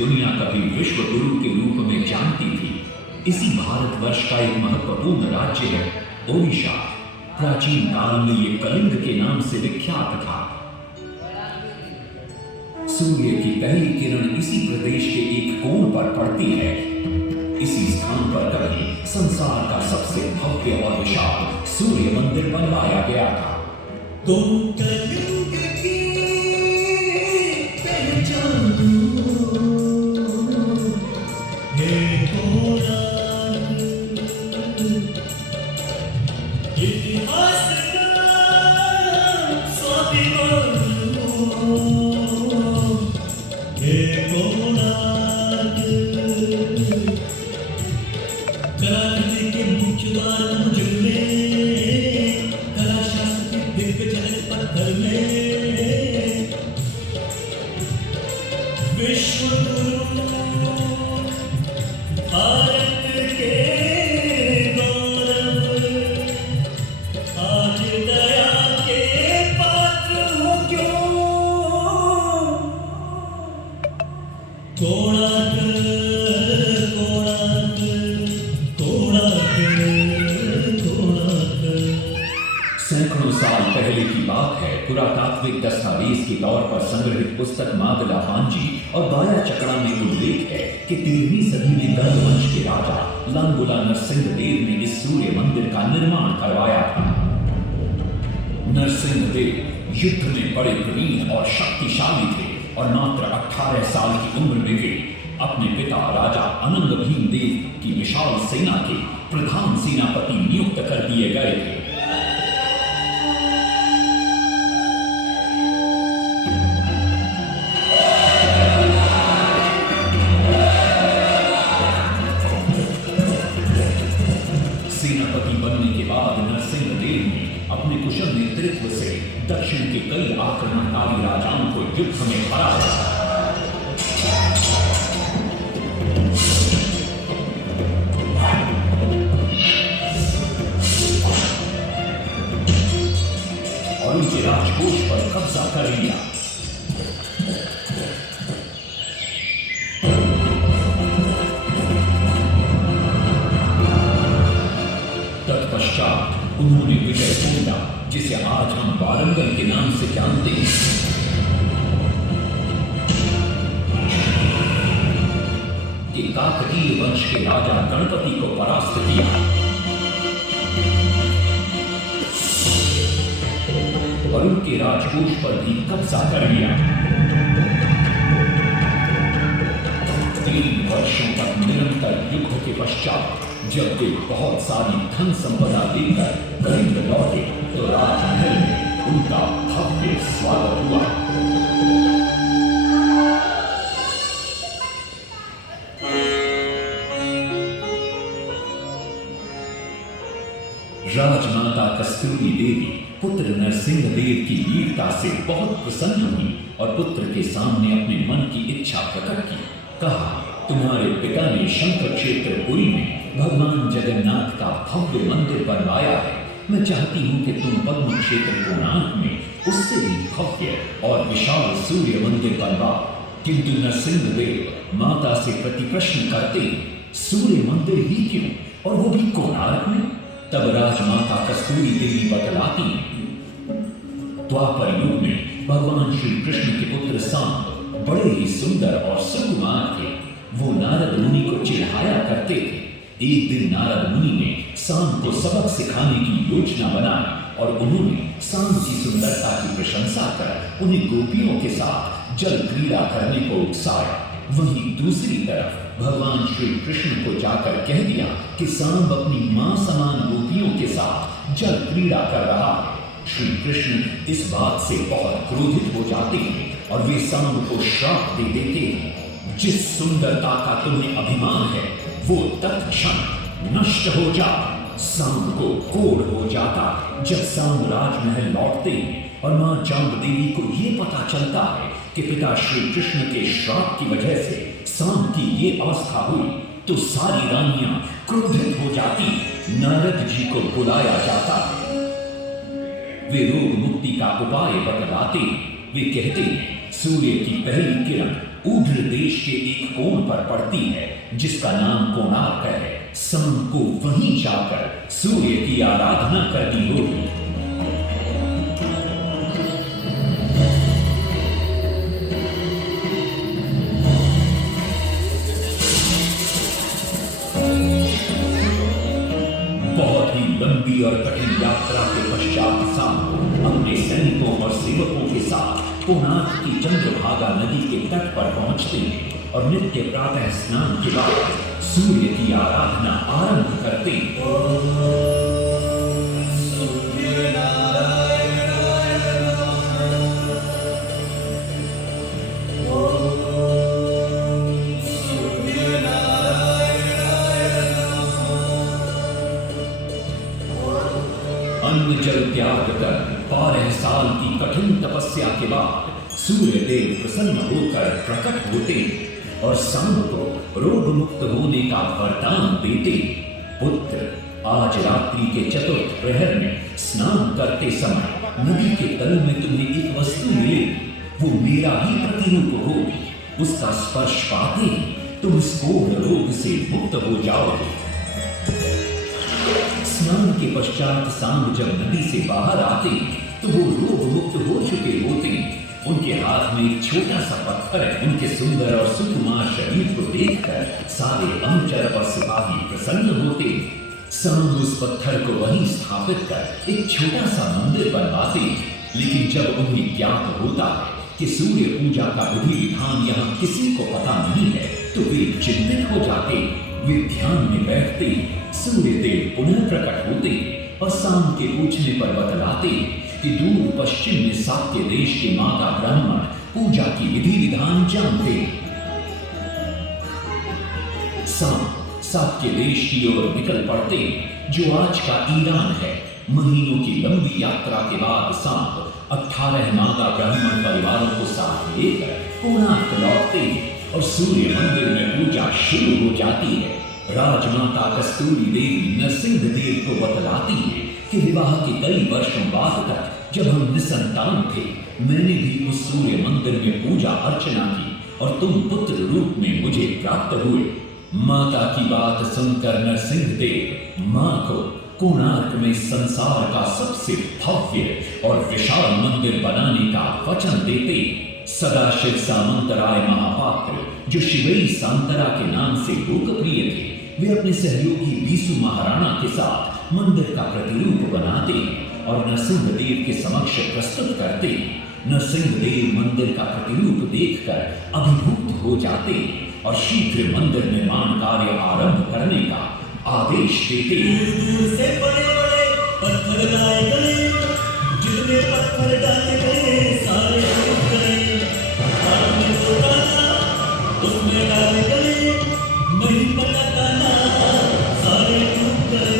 दुनिया कभी विश्व गुरु के रूप में जानती थी। इसी भारतवर्ष का एक महत्वपूर्ण राज्य है ओडिशा। प्राचीन काल में ये कलिंग के नाम से विख्यात था। सूर्य की पहली किरण इसी प्रदेश के एक कोण पर पड़ती है। इसी स्थान पर कभी संसार का सबसे भव्य और विशाल सूर्य मंदिर बनवाया गया था। तो कलिंग की पहचान है कोणार्क, इतिहास का स्वाभिमान है कोणार्क। कलाकृति के मुख्य द्वार मुझे में, कला शास्त्र के दिव्य जनक पत्थर में, विश्व गुरु भारत के गौरव, आज दया के पात्र हो क्यों। कोणार्क कोणार्क कोणार्क कोणार्क। सैकड़ों साल पहले की बात है। पुरातात्विक दस्तावेज के तौर पर संग्रहित पुस्तक मादला पांजी और बाया चकड़ा में उल्लेख है कि 13वीं सदी में गंग वंश के राजा लांगुला नरसिंह देव ने इस सूर्य मंदिर का निर्माण करवाया था। नरसिंह देव युद्ध में बड़े प्रवीण और शक्तिशाली थे और मात्र 18 साल की उम्र में वे अपने पिता राजा अनंग भीम देव की विशाल सेना के प्रधान सेनापति नियुक्त कर दिए गए थे। सेनापति बनने के बाद नरसिंह देव ने अपने कुशल नेतृत्व से दक्षिण के कई आक्रमणकारी राजाओं को युद्ध में हराया। और उनके राजकोष पर कब्जा कर लिया। तत्पश्चात उन्होंने विजय पूर्णा, जिसे आज हम वारंगल के नाम से जानते हैं, कि काकतीय वंश के राजा गणपति को परास्त किया और उनके राजकोष पर भी कब्जा कर लिया। 3 वर्षों तक निरंतर युद्ध के पश्चात जब वे बहुत सारी धन संपदा लेकर कलिंग लौटे तो राजमहल में उनका भव्य स्वागत हुआ। राजमाता कस्तूरी देवी पुत्र नरसिंह देव की वीरता से बहुत प्रसन्न हुई और पुत्र के सामने अपने मन की इच्छा प्रकट की। कहा, तुम्हारे पिता ने शंकर क्षेत्र पुरी में भगवान जगन्नाथ का भव्य मंदिर बनवाया है। मैं चाहती हूँ कि तुम पद्म क्षेत्र कोणार्क में उससे भी भव्य और विशाल सूर्य मंदिर बनवाओ। किंतु नरसिंह देव माता से प्रतिप्रश्न करते, सूर्य मंदिर ही क्यों, और वो भी कोणार्क में? तब राजमाता कस्तूरी देवी बतलाती, द्वापर युग में भगवान श्री कृष्ण के पुत्र सांब बड़े ही सुंदर और सुकुमार थे। वो नारद मुनि को चिढ़ाया करते थे। एक दिन नारद मुनि ने सांब को सबक सिखाने की योजना बनाई और उन्होंने सांब की सुंदरता की प्रशंसा कर उन्हें गोपियों के साथ जल क्रीड़ा करने को उकसाया। वहीं दूसरी तरफ भगवान श्री कृष्ण को जाकर कह दिया कि सांब अपनी मां समान गोपियों के साथ जल क्रीड़ा कर रहा है। श्री कृष्ण इस बात से बहुत क्रोधित हो जाते हैं और वे सांब को श्राप दे देते हैं, जिस सुंदरता का तुम्हें अभिमान है वो तत्क्षण नष्ट हो जा। सांब को कोढ़ हो जाता। जब सांब राजमहल लौटते हैं और मां चांद देवी को ये पता चलता है कि पिता श्री कृष्ण के श्राप की वजह से सांब की ये अवस्था हुई, तो सारी रानियां क्रोधित हो जाती। नारद जी को बुलाया जाता। वे रोग मुक्ति का उपाय बतलाते। वे कहते हैं, सूर्य की पहली किरण ऊढ़ देश के एक कोण पर पड़ती है जिसका नाम कोणार्क है। शाम को वहीं जाकर सूर्य की आराधना करनी होगी। बहुत ही लंबी और कठिन यात्रा के पश्चात शाम को अपने सैनिकों और सेवकों के साथ कोणार्क की चंद्रभागा नदी के तट पर पहुंचते हैं और नित्य प्रातः स्नान के बाद सूर्य की आराधना आरंभ करते हैं। अन्न जल त्याग कर 12 साल की कठिन तपस्या के बाद सूर्य देव प्रसन्न होकर प्रकट होते और शाम को रोग मुक्त होने का वरदान देते। पुत्र, आज रात्रि के चतुर्थ प्रहर में स्नान करते समय नदी के तल में तुम्हें एक वस्तु मिलेगी, वो मेरा ही प्रतिरूप होगी। उसका स्पर्श पाते ही तुम इस कोढ़ रोग से मुक्त हो जाओगे। स्नान के पश्चात सांब जब नदी से बाहर आते तो वो रोग मुक्त हो चुके होते। उनके हाथ में एक छोटा सा पत्थर है। उनके सुंदर और सुकुमार शरीर को देखकर सारे अनुचर और सिपाही प्रसन्न होते। सांब उस पत्थर को वहीं स्थापित कर एक छोटा सा मंदिर बनवाते। लेकिन जब उन्हें ज्ञात होता है कि सूर्य पूजा का विधि विधान यहाँ किसी को पता नहीं है तो वे चिंतित हो जाते। वे ध्यान में बैठते। सूर्य देव पुनः प्रकट होते और शाम के पूछने पर बतलाते कि दूर पश्चिम में साक्य देश के माता ब्राह्मण पूजा की विधि विधान जानते। शाम साक्य देश की ओर निकल पड़ते जो आज का ईरान है। महीनों की लंबी यात्रा के बाद शाम 18 माता ब्राह्मण परिवारों को साथ लेकर कोणार्क लौटते और सूर्य मंदिर में पूजा शुरू हो जाती है। राजमाता कस्तूरी देवी नरसिंह देव को बतलाती है कि विवाह के कई वर्षों बाद तक जब हम निसंतान थे, मैंने भी उस सूर्य मंदिर में पूजा अर्चना की और तुम पुत्र रूप में मुझे प्राप्त हुए। माता की बात सुनकर नरसिंह देव मां को कोणार्क में संसार का सबसे भव्य और विशाल मंदिर बनाने का वचन देते। सदाशिव सामंतराय महापात्र जो शिवई सांतरा के नाम से लोकप्रिय थे, वे अपने सहयोगी बीसू महाराणा के साथ मंदिर का प्रतिरूप बनाते और नरसिंह देव के समक्ष प्रस्तुत करते। नरसिंह देव मंदिर का प्रतिरूप देखकर अभिभूत हो जाते और शीघ्र मंदिर निर्माण कार्य आरंभ करने का आदेश देते। दूर से बड़े बड़े पत्थर लाए गए, जितने पत्थर डाले गए सारे टूट गए। आपने सोचा था उसमें डाले गए, नहीं पता था ना सारे टूट गए।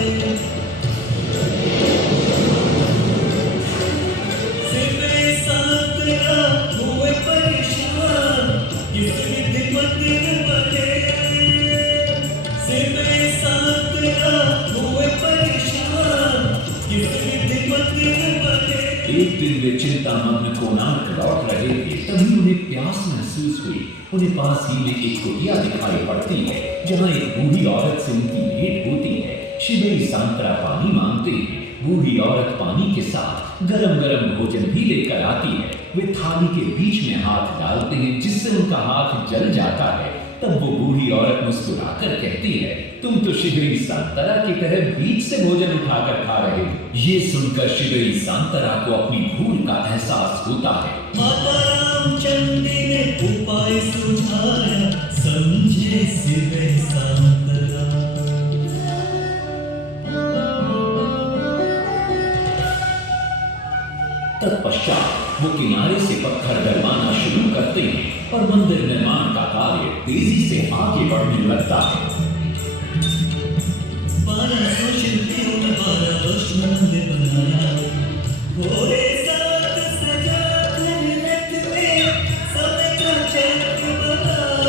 सिर्फ साथ तेरा हुए परेशान, किस विधि मंदिर बने। सिर्फ साथ तेरा हुए परेशान, किस विधि मंदिर बने। एक दिन वे चिंतामग्न कोणार्क लौट रहे थे, तभी उन्हें प्यास महसूस हुई। उन्हें पास ही में एक कुटिया दिखाई पड़ती है जहाँ एक बूढ़ी औरत से उनकी भेंट होती है। शिवई सांतरा पानी मांगते हैं। बूढ़ी औरत पानी के साथ गरम गरम भोजन भी लेकर आती है। वे थाली के बीच में हाथ डालते हैं जिससे उनका हाथ जल जाता है। तब वो बूढ़ी औरत मुस्कुराकर कहती है, तुम तो शिवई सांतरा की तरह बीच से भोजन उठाकर खा रहे हो। ये सुनकर शिवई सांतरा को अपनी भूल का एहसास होता है। माता रामचंद्री ने उपाय सुझाया, समझे शिवई सांतरा। तत्पश्चात वो किनारे से पत्थर डलवाना शुरू करते हैं और मंदिर निर्माण का कार्य तेजी से आगे बढ़ने लगता है। 1200 शिल्पियों ने 12 वर्ष में मंदिर बनाया। घोड़े साथ सजा कर रथ में सबका चक्र बनाया।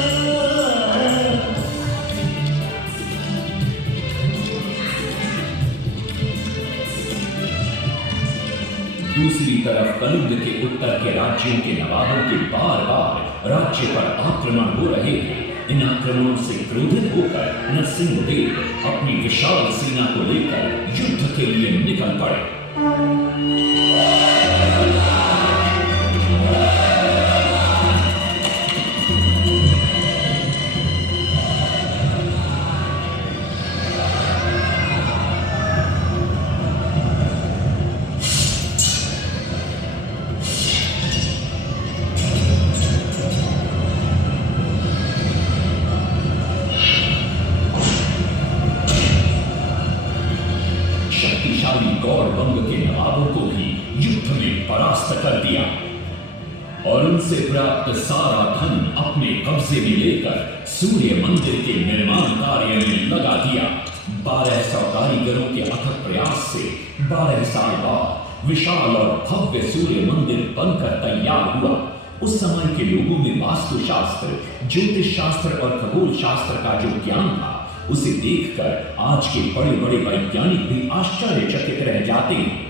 दूसरी तरफ कलिंग के उत्तर के राज्यों के नवाबों के बार बार राज्य पर आक्रमण हो रहे थे। इन आक्रमणों से क्रोधित होकर नरसिंहदेव अपनी विशाल सेना को लेकर युद्ध के लिए निकल पड़े। शक्तिशाली गौड़बंग के नवाबों को भी युद्ध में परास्त कर दिया और उनसे प्राप्त सारा धन अपने कब्जे में लेकर सूर्य मंदिर के निर्माण कार्य में लगा दिया। 1200 कारीगरों के अथक प्रयास से 12 साल बाद विशाल और भव्य सूर्य मंदिर बनकर तैयार हुआ। उस समय के लोगों में वास्तुशास्त्र, ज्योतिष शास्त्र और खगोल शास्त्र का जो ज्ञान था, उसे देखकर आज के बड़े बड़े वैज्ञानिक भी आश्चर्यचकित रह जाते हैं।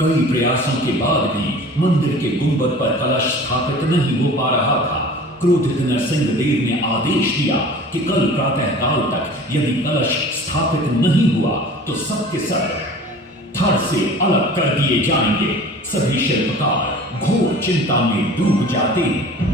कई प्रयासों के बाद भी मंदिर के गुंबद पर कलश स्थापित नहीं हो पा रहा था। क्रोधित नरसिंहदेव ने आदेश दिया कि कल प्रातः काल तक यदि कलश स्थापित नहीं हुआ तो सब के सब धड़ से अलग कर दिए जाएंगे। सभी शिल्पकार घोर चिंता में डूब जाते हैं।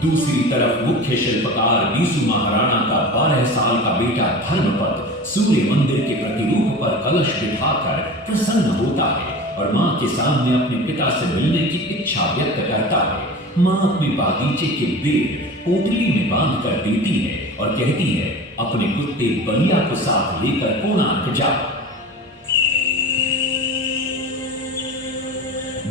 दूसरी तरफ मुख्य शिल्पकार बीसू महाराणा का 12 साल का बेटा धर्मपद सूर्य मंदिर के प्रतिरूप पर कलश बिठाकर प्रसन्न होता है और मां के सामने अपने पिता से मिलने की इच्छा व्यक्त करता है। मां अपने बागीचे के बेर पोटली में बांध कर देती है और कहती है, अपने कुत्ते बलिया को साथ लेकर कोणार्क जाओ।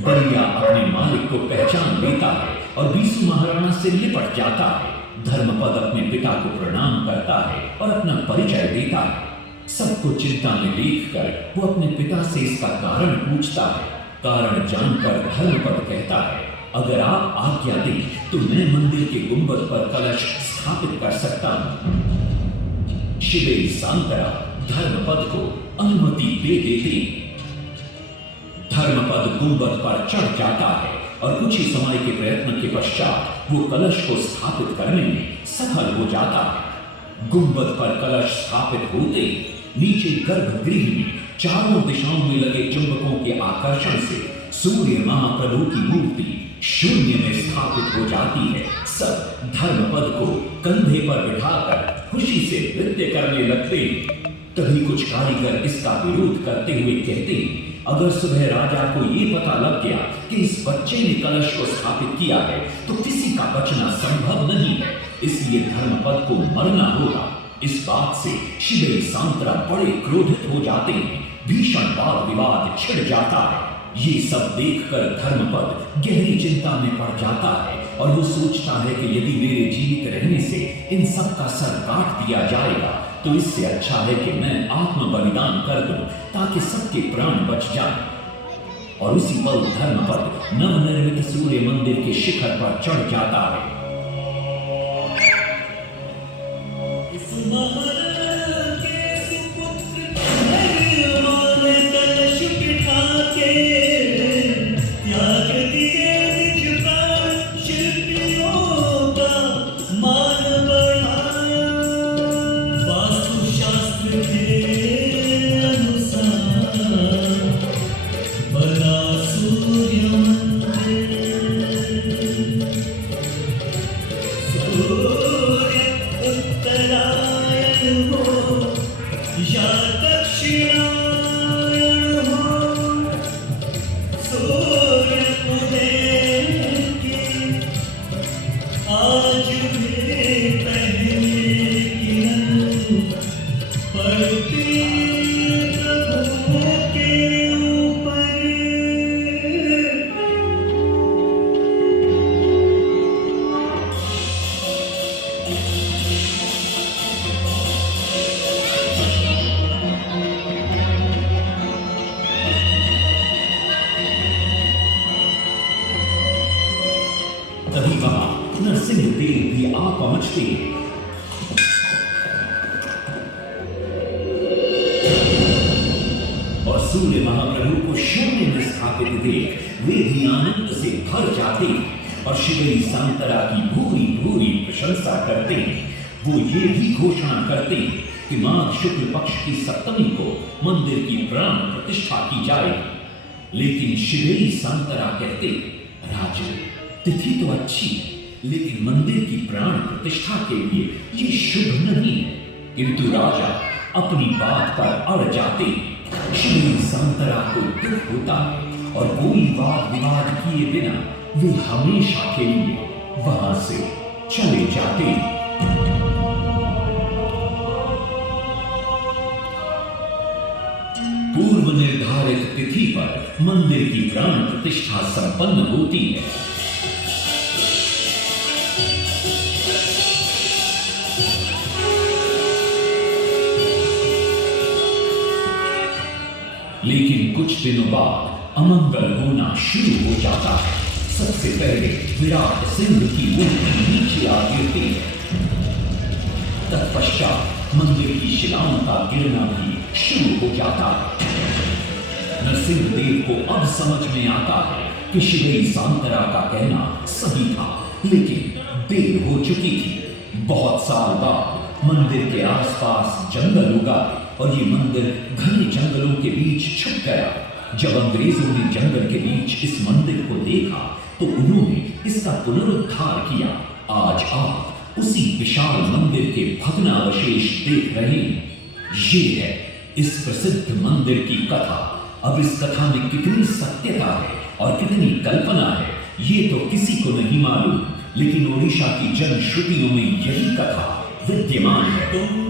बलिया अपने मालिक को पहचान लेता है और बीसू महाराणा से लिपट जाता है। धर्मपद अपने पिता को प्रणाम करता है और अपना परिचय देता है। सबको चिंता में देखकर वो अपने पिता से इसका कारण पूछता है। कारण जानकर धर्मपद कहता है, अगर आप आज्ञा दें तो मैं मंदिर के गुंबद पर कलश स्थापित कर सकता हूं। शिवे सांतरा धर्मपद को अनुमति दे देती। धर्मपद गुंबद पर चढ़ जाता है और कुछ ही समय के प्रयत्न के पश्चात वो कलश को स्थापित करने में सफल हो जाता है। गुंबद पर कलश स्थापित होते नीचे गर्भगृह में चारों दिशाओं में लगे चुंबकों के आकर्षण से सूर्य महाप्रभु की मूर्ति शून्य में स्थापित हो जाती है। सब धर्मपद को कंधे पर बिठाकर खुशी से नृत्य करने लगते। तभी कुछ कारीगर इसका विरोध करते हुए कहते, अगर सुबह राजा को ये पता लग गया कि इस बच्चे ने कलश को स्थापित किया है तो किसी का बचना संभव नहीं है, इसलिए धर्मपद को मरना होगा। इस बात से शिवे सांतरा बड़े क्रोधित हो जाते हैं। भीषण वाद विवाद छिड़ जाता है। ये सब देखकर धर्मपद गहरी चिंता में पड़ जाता है और वो सोचता है कि यदि मेरे जीवित रहने से इन सब का सर काट दिया जाएगा तो इससे अच्छा है कि मैं आत्म बलिदान कर दूं ताकि सबके प्राण बच जाएं। और उसी पल धर्मपद नवनिर्मित सूर्य मंदिर के शिखर पर चढ़ जाता है। तभी वहां नरसिंहदेव भी आ पहुंचते हैं। और सूर्य महाप्रभु को शून्य में स्थापित देख वे भी आनंद से भर जाते हैं और श्री सांतरा की भूरी भूरी प्रशंसा करते हैं। वो ये भी घोषणा करते हैं कि माघ शुक्ल पक्ष की सप्तमी को मंदिर की प्राण प्रतिष्ठा की जाएगी। लेकिन श्री सांतरा कहते, राजन, तिथि तो अच्छी है, लेकिन मंदिर की प्राण प्रतिष्ठा के लिए ये शुभ नहीं है। किंतु राजा अपनी बात पर अड़ जाते। श्री सांतरा को दुख होता है और कोई वाद विवाद किए बिना वे हमेशा के लिए वहां से चले जाते। पूर्व निर्धारित तिथि पर मंदिर की प्राण प्रतिष्ठा संपन्न होती है। लेकिन कुछ दिनों बाद अमंगल होना शुरू हो जाता है। सबसे पहले विराट सिंह की मूर्ति नीचे आ गिरती है। तत्पश्चात मंदिर की शिलाओं का गिरना भी शुरू हो जाता है। नरसिंह देव को अब समझ में आता है कि श्री सांतरा का कहना सही था, लेकिन देर हो चुकी थी। बहुत साल बाद मंदिर के आसपास जंगल उगा और ये मंदिर घने जंगलों के बीच छुप गया। जब अंग्रेजों ने जंगल के बीच इस मंदिर को देखा तो उन्होंने इसका पुनरुद्धार किया। आज आप उसी विशाल मंदिर के भग्नावशेष देख रहे हैं। ये है इस प्रसिद्ध मंदिर की कथा। अब इस कथा में कितनी सत्यता है और कितनी कल्पना है, ये तो किसी को नहीं मालूम, लेकिन ओडिशा की जनश्रुतियों में यही कथा विद्यमान है।